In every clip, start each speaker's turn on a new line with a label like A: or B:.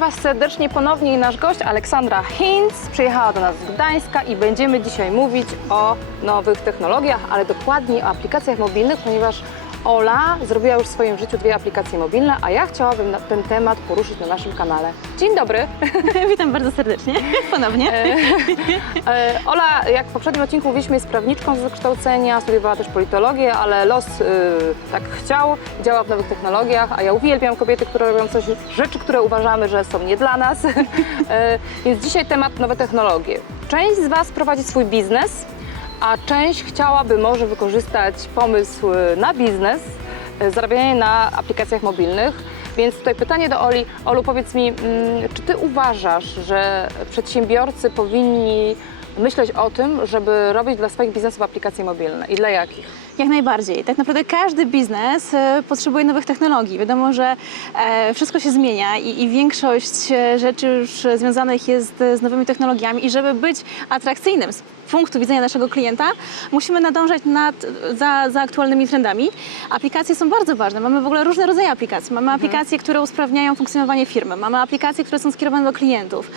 A: Was serdecznie ponownie i nasz gość Aleksandra Hinz przyjechała do nas z Gdańska i będziemy dzisiaj mówić o nowych technologiach, ale dokładniej o aplikacjach mobilnych, ponieważ Ola zrobiła już w swoim życiu dwie aplikacje mobilne, a ja chciałabym ten temat poruszyć na naszym kanale. Dzień dobry.
B: Witam bardzo serdecznie, ponownie.
A: E, Ola, jak w poprzednim odcinku mówiliśmy, jest prawniczką z wykształcenia, studiowała też politologię, ale los y, tak chciał, działa w nowych technologiach, a ja uwielbiam kobiety, które robią coś, rzeczy, które uważamy, że są nie dla nas. E, Więc dzisiaj temat nowe technologie. Część z Was prowadzi swój biznes, a część chciałaby może wykorzystać pomysł y, na biznes, y, zarabianie na aplikacjach mobilnych. Więc tutaj pytanie do Oli. Olu, powiedz mi, mm, czy Ty uważasz, że przedsiębiorcy powinni myśleć o tym, żeby robić dla swoich biznesów aplikacje mobilne i dla jakich?
B: Jak najbardziej. Tak naprawdę każdy biznes e, potrzebuje nowych technologii. Wiadomo, że e, wszystko się zmienia i, i większość e, rzeczy już związanych jest z nowymi technologiami i żeby być atrakcyjnym z punktu widzenia naszego klienta, musimy nadążać nad, za, za aktualnymi trendami. Aplikacje są bardzo ważne. Mamy w ogóle różne rodzaje aplikacji. Mamy aplikacje, które usprawniają funkcjonowanie firmy. Mamy aplikacje, które są skierowane do klientów.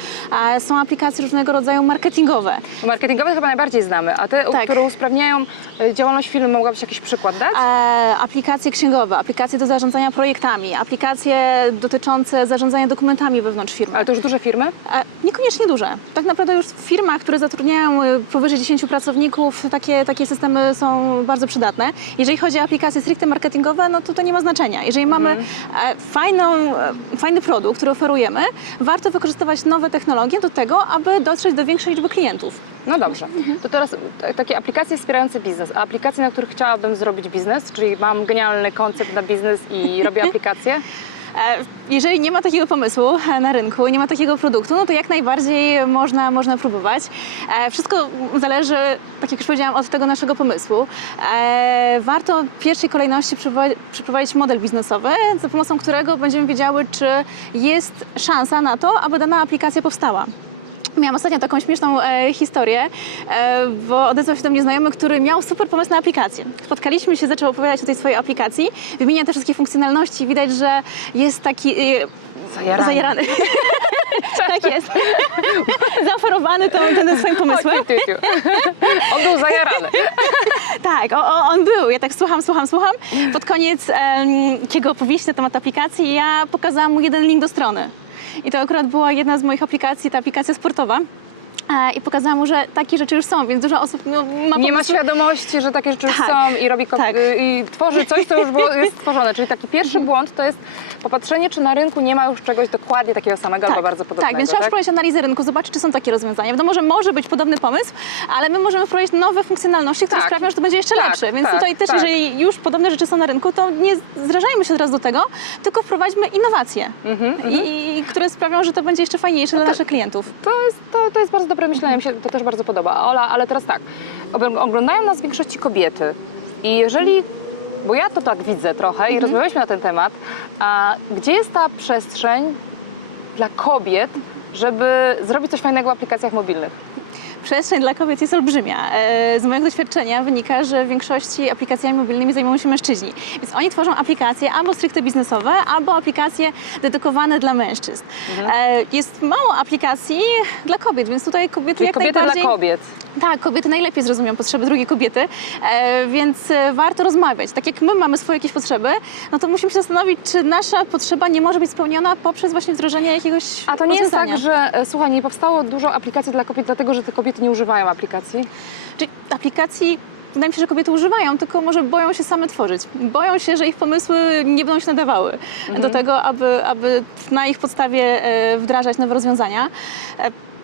B: Są aplikacje różnego rodzaju marketingowe.
A: Marketingowe chyba najbardziej znamy, a te,
B: Tak.
A: które usprawniają działalność firmy, mogłabyś jakiś przykład dać?
B: E, aplikacje księgowe, aplikacje do zarządzania projektami, aplikacje dotyczące zarządzania dokumentami wewnątrz firmy.
A: Ale to już duże firmy?
B: E, niekoniecznie duże. Tak naprawdę już w firmach, które zatrudniają e, powyżej 10 pracowników, takie, takie systemy są bardzo przydatne. Jeżeli chodzi o aplikacje stricte marketingowe, no to to nie ma znaczenia. Jeżeli mamy e, fajną, e, fajny produkt, który oferujemy, warto wykorzystywać nowe technologie do tego, aby dotrzeć do większej liczby klientów.
A: No dobrze. To teraz t- takie aplikacje wspierające biznes, a aplikacje, na których chciałabym zrobić biznes, czyli mam genialny koncept na biznes i robię aplikację,
B: E, Jeżeli nie ma takiego pomysłu e, na rynku, nie ma takiego produktu, no to jak najbardziej można, można próbować. E, Wszystko zależy, tak jak już powiedziałam, od tego naszego pomysłu. E, Warto w pierwszej kolejności przeprowadzić model biznesowy, za pomocą którego będziemy wiedziały, czy jest szansa na to, aby dana aplikacja powstała. Miałam ostatnio taką śmieszną e, historię, e, bo odezwał się do mnie znajomy, który miał super pomysł na aplikację. Spotkaliśmy się, zaczął opowiadać o tej swojej aplikacji, wymienia te wszystkie funkcjonalności, widać, że jest taki... E,
A: Zajarany.
B: Zajarany. tak jest. Zaoferowany tą, tym swoim pomysłem.
A: Tiu. On był zajarany.
B: Tak, o, o, on był. Ja tak słucham, słucham, słucham. Pod koniec em, jego opowieści na temat aplikacji ja pokazałam mu jeden link do strony. I to akurat była jedna z moich aplikacji, ta aplikacja sportowa. E, I pokazałam mu, że takie rzeczy już są, więc dużo osób no, ma
A: Nie ma świadomości, że takie rzeczy już
B: Tak,
A: są i robi
B: tak.
A: y, i tworzy coś, co już było, jest stworzone. Czyli taki pierwszy błąd to jest popatrzenie, czy na rynku nie ma już czegoś dokładnie takiego samego albo bardzo podobnego.
B: Tak, więc trzeba przeprowadzić analizę rynku, zobaczyć, czy są takie rozwiązania. Wiadomo, że może być podobny pomysł, ale my możemy wprowadzić nowe funkcjonalności, które
A: Tak.
B: sprawią, że to będzie jeszcze
A: Tak,
B: lepsze. Więc
A: tak,
B: tutaj też,
A: tak.
B: jeżeli już podobne rzeczy są na rynku, to nie zrażajmy się teraz do tego, tylko wprowadźmy innowacje,
A: Mhm,
B: I, i, które sprawią, że to będzie jeszcze fajniejsze dla naszych klientów.
A: To jest, to, to jest bardzo dobre myślenie, mi się to też bardzo podoba. Ola, ale teraz tak, oglądają nas w większości kobiety i jeżeli, bo ja to tak widzę trochę i rozmawialiśmy na ten temat, a gdzie jest ta przestrzeń dla kobiet, żeby zrobić coś fajnego w aplikacjach mobilnych?
B: Przestrzeń dla kobiet jest olbrzymia. E, Z mojego doświadczenia wynika, że w większości aplikacjami mobilnymi zajmują się mężczyźni. Więc oni tworzą aplikacje albo stricte biznesowe, albo aplikacje dedykowane dla mężczyzn.
A: Mhm.
B: E, Jest mało aplikacji dla kobiet, więc tutaj kobiety
A: Czyli
B: jak
A: kobiety
B: najbardziej...
A: dla kobiet.
B: Tak, kobiety najlepiej zrozumieją potrzeby drugiej kobiety, e, więc warto rozmawiać. Tak jak my mamy swoje jakieś potrzeby, no to musimy się zastanowić, czy nasza potrzeba nie może być spełniona poprzez właśnie wdrożenie jakiegoś
A: A to nie jest tak, że słuchaj, nie powstało dużo aplikacji dla kobiet, dlatego że te kobiety nie używają aplikacji?
B: Czyli aplikacji wydaje mi się, że kobiety używają, tylko może boją się same tworzyć. Boją się, że ich pomysły nie będą się nadawały do tego, aby, aby na ich podstawie e, wdrażać nowe rozwiązania.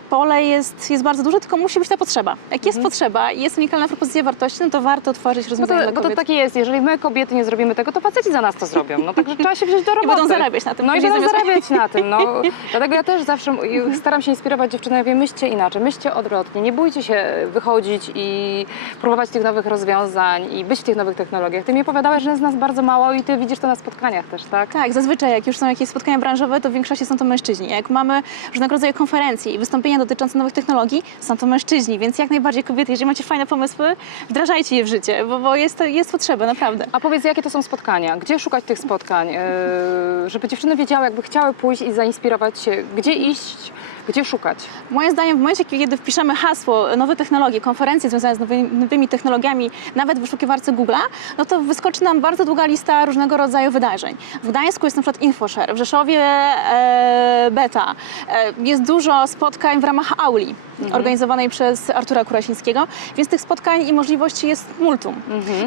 B: Pole jest, jest bardzo duże, tylko musi być ta potrzeba. Jak jest potrzeba i jest unikalna propozycja wartości, no to warto tworzyć
A: Bo
B: rozwiązania
A: to,
B: dla
A: bo to
B: kobiet.
A: tak jest, jeżeli my kobiety nie zrobimy tego, to faceci za nas to zrobią. No także trzeba się wziąć do roboty.
B: będą zarabiać na tym
A: No i
B: później
A: będą
B: zamiast-
A: zarabiać na tym. No. Dlatego ja też zawsze staram się inspirować dziewczyny, ja mówię, myślcie inaczej, myślcie odwrotnie. Nie bójcie się wychodzić i próbować tych nowych rozwiązań i być w tych nowych technologiach. Ty mi opowiadałeś, że jest nas bardzo mało i ty widzisz to na spotkaniach też, tak?
B: Tak, zazwyczaj jak już są jakieś spotkania branżowe, to w większości są to mężczyźni. Jak mamy różnego rodzaju konferencje i wystąpienia dotyczące nowych technologii, są to mężczyźni, więc jak najbardziej kobiety, jeżeli macie fajne pomysły, wdrażajcie je w życie, bo, bo jest, jest potrzeba, naprawdę.
A: A powiedz, jakie to są spotkania? Gdzie szukać tych spotkań? Yy, żeby dziewczyny wiedziały, jakby chciały pójść i zainspirować się, gdzie iść, gdzie szukać?
B: Moim zdaniem w momencie, kiedy wpiszemy hasło nowe technologie, konferencje związane z nowymi, nowymi technologiami, nawet w wyszukiwarce Google'a, no to wyskoczy nam bardzo długa lista różnego rodzaju wydarzeń. W Gdańsku jest na przykład InfoShare, w Rzeszowie e, Beta. E, jest dużo spotkań w ramach Auli, organizowanej przez Artura Kurasińskiego, więc tych spotkań i możliwości jest multum.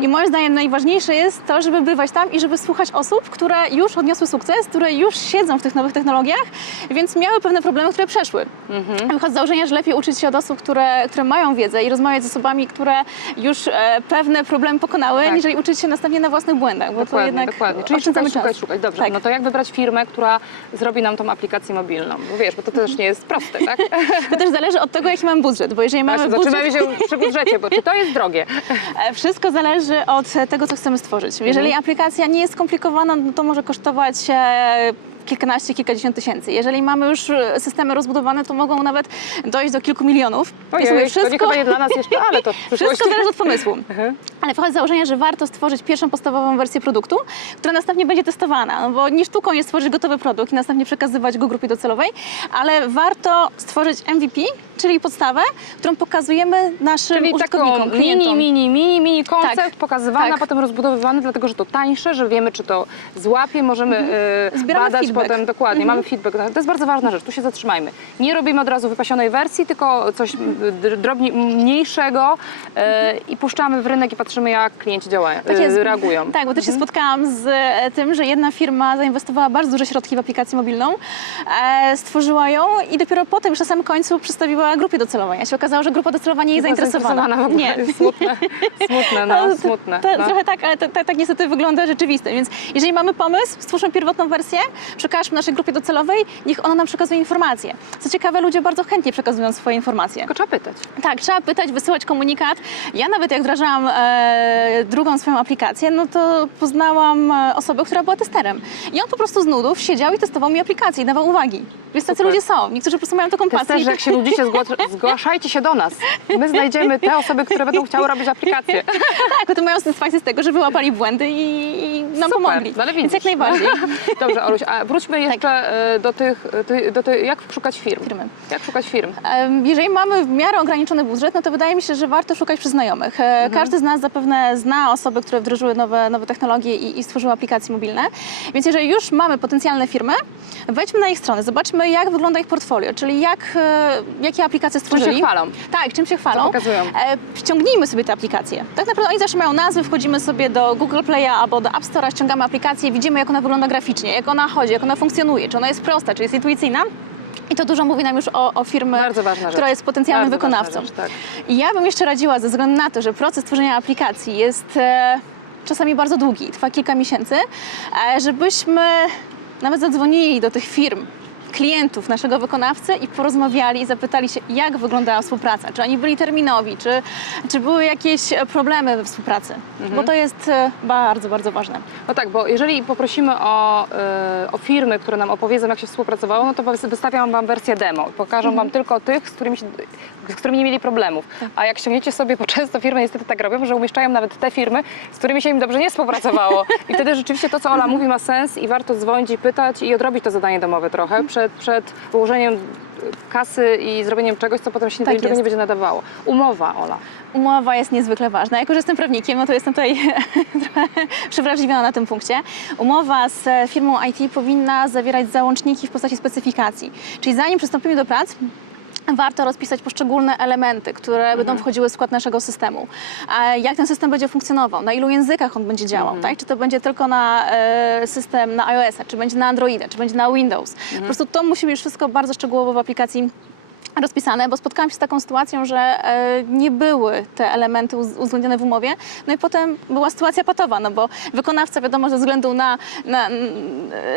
B: I moim zdaniem najważniejsze jest to, żeby bywać tam i żeby słuchać osób, które już odniosły sukces, które już siedzą w tych nowych technologiach, więc miały pewne problemy, które przeszły. Wychodzę z założenia, że lepiej uczyć się od osób, które, które mają wiedzę i rozmawiać z osobami, które już e, pewne problemy pokonały,
A: Tak.
B: niżeli uczyć się następnie na własnych błędach, bo to
A: Dokładnie,
B: jednak
A: dokładnie. Czyli szukać, szukać,
B: czas.
A: szukać. Dobrze,
B: Tak.
A: no to jak wybrać firmę, która zrobi nam tą aplikację mobilną? Bo wiesz, bo to też nie jest proste, tak?
B: To też zależy od tego, jaki mamy budżet, bo jeżeli mamy
A: Właśnie,
B: budżet,
A: zaczynamy się przy budżecie, bo czy to jest drogie?
B: E, Wszystko zależy od tego, co chcemy stworzyć. Jeżeli
A: Mhm.
B: aplikacja nie jest skomplikowana, no to może kosztować e, kilkanaście, kilkadziesiąt tysięcy. Jeżeli mamy już e, systemy rozbudowane, to mogą nawet dojść do kilku milionów. I sobie
A: Ojej, to nie dla nas jeszcze, ale to.
B: Wszystko zależy od pomysłu.
A: Mhm.
B: Ale wychodzi z założenia, że warto stworzyć pierwszą podstawową wersję produktu, która następnie będzie testowana. No bo nie sztuką jest stworzyć gotowy produkt i następnie przekazywać go grupie docelowej, ale warto stworzyć MVP, czyli podstawę, którą pokazujemy naszym
A: Czyli taką
B: użytkownikom,
A: mini,
B: klientom.
A: mini, mini, mini koncept
B: Tak,
A: pokazywany,
B: tak.
A: a potem rozbudowywany, dlatego że to tańsze, że wiemy, czy to złapie, możemy e,
B: Zbieramy
A: badać
B: feedback.
A: potem dokładnie, mamy feedback. To jest bardzo ważna rzecz, tu się zatrzymajmy. Nie robimy od razu wypasionej wersji, tylko coś drobnie mniejszego e, i puszczamy w rynek i patrzymy, jak klienci działają,
B: Tak jest.
A: e, reagują.
B: Tak, bo też się spotkałam z e, tym, że jedna firma zainwestowała bardzo duże środki w aplikację mobilną, e, stworzyła ją i dopiero potem, już na samym końcu, przedstawiła grupie docelowej. A się okazało, że grupa docelowa nie jest zainteresowana. Nie.
A: Smutne, smutne, no,
B: to-
A: smutne.
B: to-
A: no.
B: Trochę tak, ale to, tak, tak niestety wygląda rzeczywistość. Więc jeżeli mamy pomysł, stwórzmy pierwotną wersję, przekażmy naszej grupie docelowej, niech ona nam przekazuje informacje. Co ciekawe, ludzie bardzo chętnie przekazują swoje informacje.
A: Tylko trzeba pytać.
B: Tak, trzeba pytać, wysyłać komunikat. Ja nawet jak wdrażałam e, drugą swoją aplikację, no to poznałam e, osobę, która była testerem. I on po prostu z nudów siedział i testował mi aplikację i dawał uwagi. Więc tacy
A: Super.
B: ludzie są. Niektórzy po prostu mają taką pasję.
A: Testerze, jak się nudzicie, zgłaszajcie się do nas. My znajdziemy te osoby, które będą chciały robić aplikacje.
B: Tak, bo to mają satysfakcję z tego, że wyłapali błędy i, i nam
A: Super,
B: pomogli.
A: no ale
B: Więc jak
A: widzisz.
B: najbardziej.
A: Dobrze, Oluś, a wróćmy jeszcze e, do tych, ty- do tych, jak szukać firm.
B: Firmy.
A: Jak szukać firm?
B: Jeżeli mamy w miarę ograniczony budżet, no to wydaje mi się, że warto szukać przez znajomych. E, Każdy z nas zapewne zna osoby, które wdrożyły nowe, nowe technologie i, i stworzyły aplikacje mobilne. Więc jeżeli już mamy potencjalne firmy, wejdźmy na ich stronę, zobaczmy jak wygląda ich portfolio, czyli jak, e, jakie aplikacje stworzyli.
A: chwalą.
B: Tak, czym się chwalą.
A: Pokazują.
B: E, ściągnijmy sobie te aplikacje. Tak naprawdę oni zawsze mają nazwy, wchodzimy sobie do Google Play'a albo do App Store'a, ściągamy aplikację, widzimy jak ona wygląda graficznie, jak ona chodzi, jak ona funkcjonuje, czy ona jest prosta, czy jest intuicyjna. I to dużo mówi nam już o, o firmy, która jest potencjalnym
A: Bardzo
B: wykonawcą.
A: rzecz, tak.
B: Ja bym jeszcze radziła, ze względu na to, że proces tworzenia aplikacji jest e, czasami bardzo długi, trwa kilka miesięcy, e, żebyśmy nawet zadzwonili do tych firm, klientów naszego wykonawcy i porozmawiali i zapytali się, jak wyglądała współpraca. Czy oni byli terminowi, czy, czy były jakieś e, problemy we współpracy.
A: Mhm.
B: Bo to jest e, bardzo, bardzo ważne.
A: No tak, bo jeżeli poprosimy o, e, o firmy, które nam opowiedzą, jak się współpracowało, no to wys- wystawiam Wam wersję demo. Pokażą
B: Mhm.
A: Wam tylko tych, z którymi, się, z którymi nie mieli problemów. A jak ściągniecie sobie, bo często firmy niestety tak robią, że umieszczają nawet te firmy, z którymi się im dobrze nie współpracowało. I wtedy rzeczywiście to, co Ola mówi, ma sens i warto dzwonić i pytać i odrobić to zadanie domowe trochę przed, przed położeniem kasy i zrobieniem czegoś, co potem się
B: Tak
A: niczego nie będzie nadawało. Umowa, Ola.
B: Umowa jest niezwykle ważna. Jako, że jestem prawnikiem, no to jestem tutaj trochę przewrażliwiona na tym punkcie. Umowa z firmą IT powinna zawierać załączniki w postaci specyfikacji. Czyli zanim przystąpimy do prac, Warto rozpisać poszczególne elementy, które będą wchodziły w skład naszego systemu. A jak ten system będzie funkcjonował, na ilu językach on będzie działał, tak? Czy to będzie tylko na e, system na iOS-a, czy będzie na Androida, czy będzie na Windows. Po prostu to musi być wszystko bardzo szczegółowo w aplikacji rozpisane, bo spotkałam się z taką sytuacją, że e, nie były te elementy uwzględnione w umowie, no i potem była sytuacja patowa, no bo wykonawca wiadomo, że ze względu na, na,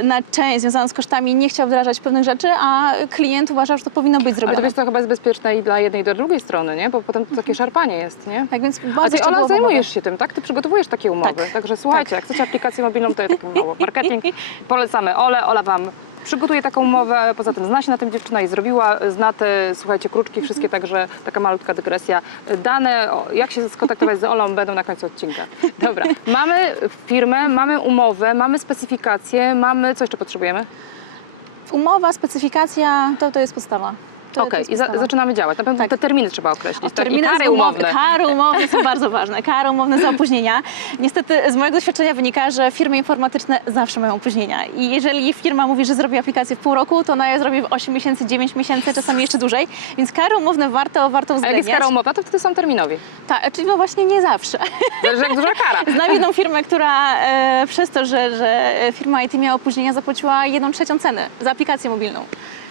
B: na część związaną z kosztami nie chciał wdrażać pewnych rzeczy, a klient uważał, że to powinno być
A: Ale
B: zrobione.
A: to wiesz, to chyba jest bezpieczne i dla jednej, i dla drugiej strony, nie? Bo potem to takie szarpanie jest, nie?
B: Tak więc
A: A
B: bardzo
A: ty, Ola, zajmujesz się tym, tak? Ty przygotowujesz takie umowy.
B: Tak.
A: Także słuchajcie, jak chcecie aplikację mobilną, to jest mało marketing. Polecamy Ole, Ola Wam przygotuje taką umowę, poza tym zna się na tym dziewczyna i zrobiła, zna te, słuchajcie, kruczki wszystkie, także taka malutka dygresja. Dane, o, jak się skontaktować z Olą, będą na końcu odcinka. Dobra, mamy firmę, mamy umowę, mamy specyfikację, mamy, co jeszcze potrzebujemy?
B: Umowa, specyfikacja, to, to jest podstawa. To, to
A: Okej,
B: jest
A: i za,
B: podstawa.
A: zaczynamy działać. Na pewno
B: Tak.
A: te terminy trzeba określić. tak? I kary umowne.
B: Kary umowne są bardzo ważne. Kary umowne za opóźnienia. Niestety z mojego doświadczenia wynika, że firmy informatyczne zawsze mają opóźnienia. I jeżeli firma mówi, że zrobi aplikację w pół roku, to ona je zrobi w 8 miesięcy, 9 miesięcy, czasami jeszcze dłużej. Więc kary umowne warto, warto
A: A jak jest kara umowna, to wtedy są terminowi.
B: Tak, czyli no właśnie nie zawsze.
A: Zależy jak duża kara.
B: Znam jedną firmę, która e, przez to, że, że firma IT miała opóźnienia, zapłaciła jedną trzecią ceny za aplikację mobilną.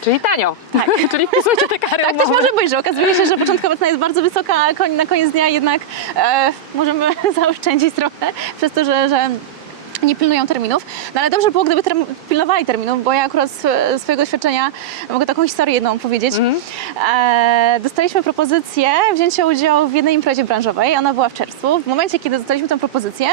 A: Czyli tanio. Tak. Czyli wpisujcie te kary
B: Tak też
A: umowne.
B: może być, że okazuje się, że początkowa cena jest bardzo wysoka, a koń- na koniec dnia jednak e, możemy zaoszczędzić trochę przez to, że, że nie pilnują terminów. No ale dobrze było, gdyby term- pilnowali terminów, bo ja akurat z swojego doświadczenia mogę taką historię jedną powiedzieć. E, dostaliśmy propozycję wzięcia udziału w jednej imprezie branżowej. Ona była w czerwcu. W momencie, kiedy dostaliśmy tę propozycję,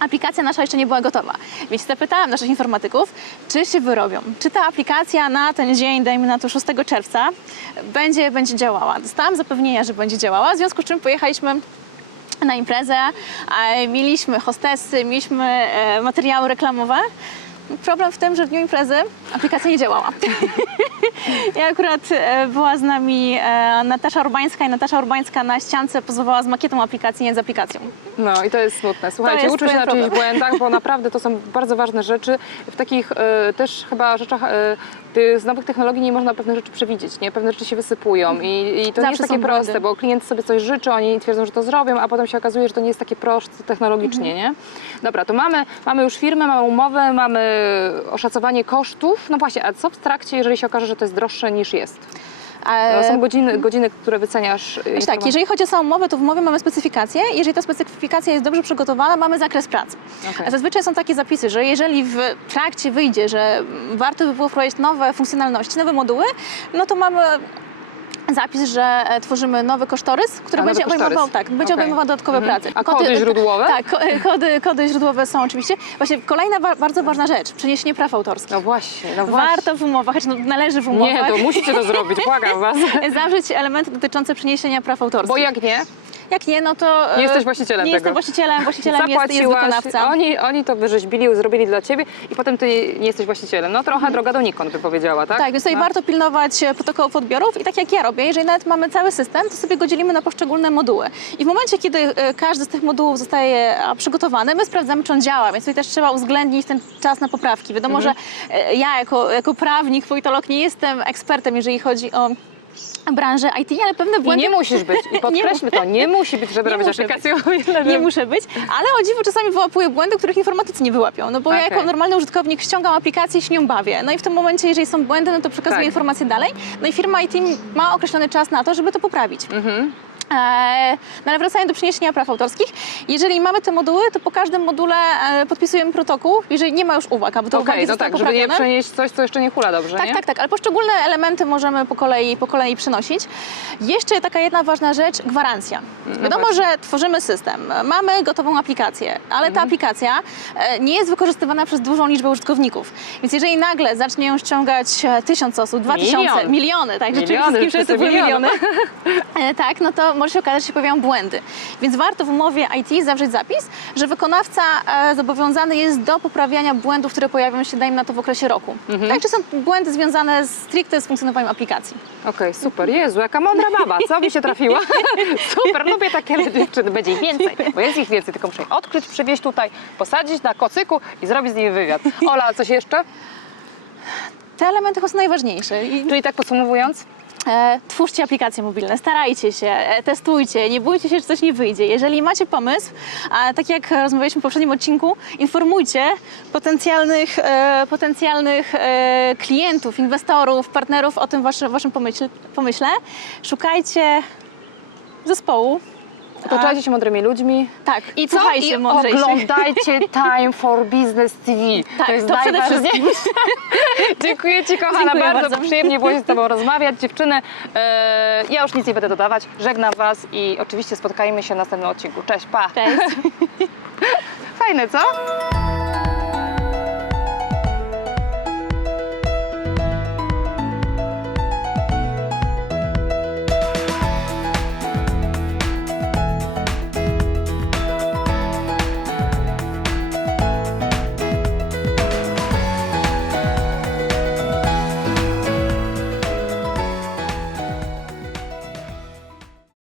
B: aplikacja nasza jeszcze nie była gotowa. Więc zapytałam naszych informatyków, czy się wyrobią. Czy ta aplikacja na ten dzień, dajmy na to 6 czerwca, będzie, będzie działała. Dostałam zapewnienia, że będzie działała, w związku z czym pojechaliśmy na imprezę, mieliśmy hostesy, mieliśmy e, materiały reklamowe. Problem w tym, że w dniu imprezy aplikacja nie działała. I akurat e, była z nami e, Natasza Urbańska i Natasza Urbańska na ściance pozowała z makietą aplikacji, nie z aplikacją.
A: No i to jest smutne. Słuchajcie,
B: jest
A: uczmy się na czyichś błędach, bo naprawdę to są bardzo ważne rzeczy. W takich e, też chyba rzeczach, z nowych technologii nie można pewne rzeczy przewidzieć, nie? Pewne rzeczy się wysypują i, i to nie
B: Zawsze
A: jest takie
B: są błędy.
A: proste, bo klient sobie coś życzy, oni twierdzą, że to zrobią, a potem się okazuje, że to nie jest takie proste technologicznie,
B: Mhm.
A: nie? Dobra, to mamy, mamy już firmę, mamy umowę, mamy oszacowanie kosztów. No właśnie, a co w trakcie, jeżeli się okaże, że to jest droższe niż jest?
B: E,
A: No, są godziny, godziny które wyceniasz. e,
B: tak, jeżeli chodzi o samą umowę, to w umowie mamy specyfikację. Jeżeli ta specyfikacja jest dobrze przygotowana, mamy zakres prac. A Zazwyczaj są takie zapisy, że jeżeli w trakcie wyjdzie, że warto by było wprowadzić nowe funkcjonalności, nowe moduły, no to mamy zapis, że e, tworzymy nowy kosztorys, który
A: A,
B: będzie obejmował, tak, będzie
A: Okej.
B: obejmował dodatkowe
A: Mhm.
B: prace.
A: A kody źródłowe?
B: Tak, e, kody, kody źródłowe są oczywiście. Właśnie kolejna wa- bardzo ważna rzecz, przeniesienie praw autorskich.
A: No właśnie, no właśnie.
B: Warto w umowach, choć no, należy w umowach
A: Nie, to musicie to zrobić, błagam was.
B: zawrzeć elementy dotyczące przeniesienia praw autorskich.
A: Bo jak nie,
B: Jak nie, no to...
A: Nie
B: e,
A: jesteś właścicielem
B: Nie
A: tego.
B: jestem właścicielem, właścicielem jest, jest wykonawca.
A: oni, oni to wyrzeźbili, zrobili dla ciebie i potem ty nie jesteś właścicielem. No trochę droga donikąd, by powiedziała, tak?
B: Tak, więc tutaj
A: no.
B: warto pilnować e, protokołów odbiorów i tak jak ja robię, jeżeli nawet mamy cały system, to sobie go dzielimy na poszczególne moduły. I w momencie, kiedy e, każdy z tych modułów zostaje przygotowany, my sprawdzamy, czy on działa, więc tutaj też trzeba uwzględnić ten czas na poprawki. Wiadomo,
A: Mhm.
B: że ja jako, jako prawnik, politolog nie jestem ekspertem, jeżeli chodzi o branżę IT, ale pewne
A: I
B: błędy...
A: nie musisz być. I podkreślmy to, nie musi być, żeby
B: Nie
A: robić aplikację.
B: Nie muszę być, ale o dziwo czasami wyłapuję błędy, których informatycy nie wyłapią. No bo ja
A: Okej.
B: jako normalny użytkownik ściągam aplikację i się nią bawię. No i w tym momencie, jeżeli są błędy, no to przekazuję
A: Tak.
B: informacje dalej. No i firma IT ma określony czas na to, żeby to poprawić.
A: Mhm.
B: Eee, no ale wracając do przeniesienia praw autorskich, jeżeli mamy te moduły, to po każdym module e, podpisujemy protokół, jeżeli nie ma już uwag, aby te
A: Okej,
B: uwagi
A: no tak, żeby nie
B: poprawione.
A: przenieść coś, co jeszcze nie hula dobrze,
B: Tak,
A: nie?
B: tak, tak, ale poszczególne elementy możemy po kolei, po kolei przynosić. Jeszcze taka jedna ważna rzecz, gwarancja. Wiadomo,
A: No właśnie.
B: że tworzymy system, mamy gotową aplikację, ale
A: Mhm.
B: ta aplikacja e, nie jest wykorzystywana przez dużą liczbę użytkowników. Więc jeżeli nagle zacznie ją ściągać e, tysiąc osób, dwa tysiące, miliony, tak,
A: Miliony,
B: rzeczywiście to
A: miliony.
B: miliony, e, tak, no to może się okazać, że się pojawią błędy. Więc warto w umowie IT zawrzeć zapis, że wykonawca e, zobowiązany jest do poprawiania błędów, które pojawią się, dajmy na to, w okresie roku.
A: Mhm.
B: Tak, czy są błędy związane stricte z funkcjonowaniem aplikacji.
A: Okej, super. Jezu, jaka mądra baba. Co mi się trafiła? super, lubię takie dziewczyny. Będzie ich więcej, bo jest ich więcej. Tylko muszę je odkryć, przywieźć tutaj, posadzić na kocyku i zrobić z nimi wywiad. Ola, coś jeszcze?
B: Te elementy są najważniejsze. I,
A: Czyli tak podsumowując,
B: twórzcie aplikacje mobilne, starajcie się, e, testujcie, nie bójcie się, że coś nie wyjdzie. Jeżeli macie pomysł, a tak jak rozmawialiśmy w poprzednim odcinku, informujcie potencjalnych, e, potencjalnych e, klientów, inwestorów, partnerów o tym waszym, waszym pomyśle. Szukajcie zespołu.
A: Otaczajcie się mądrymi ludźmi.
B: Tak,
A: I
B: słuchajcie
A: I
B: mądrzejszych.
A: oglądajcie Time for Business TV.
B: Tak,
A: to jest
B: to przede
A: najważniejsze. Dziękuję Ci, kochana.
B: Dziękuję
A: bardzo,
B: bardzo.
A: przyjemnie było się z Tobą rozmawiać. Dziewczyny, e, ja już nic nie będę dodawać. Żegnam Was i oczywiście spotkajmy się w następnym odcinku. Cześć, pa.
B: Cześć.
A: Fajne, co?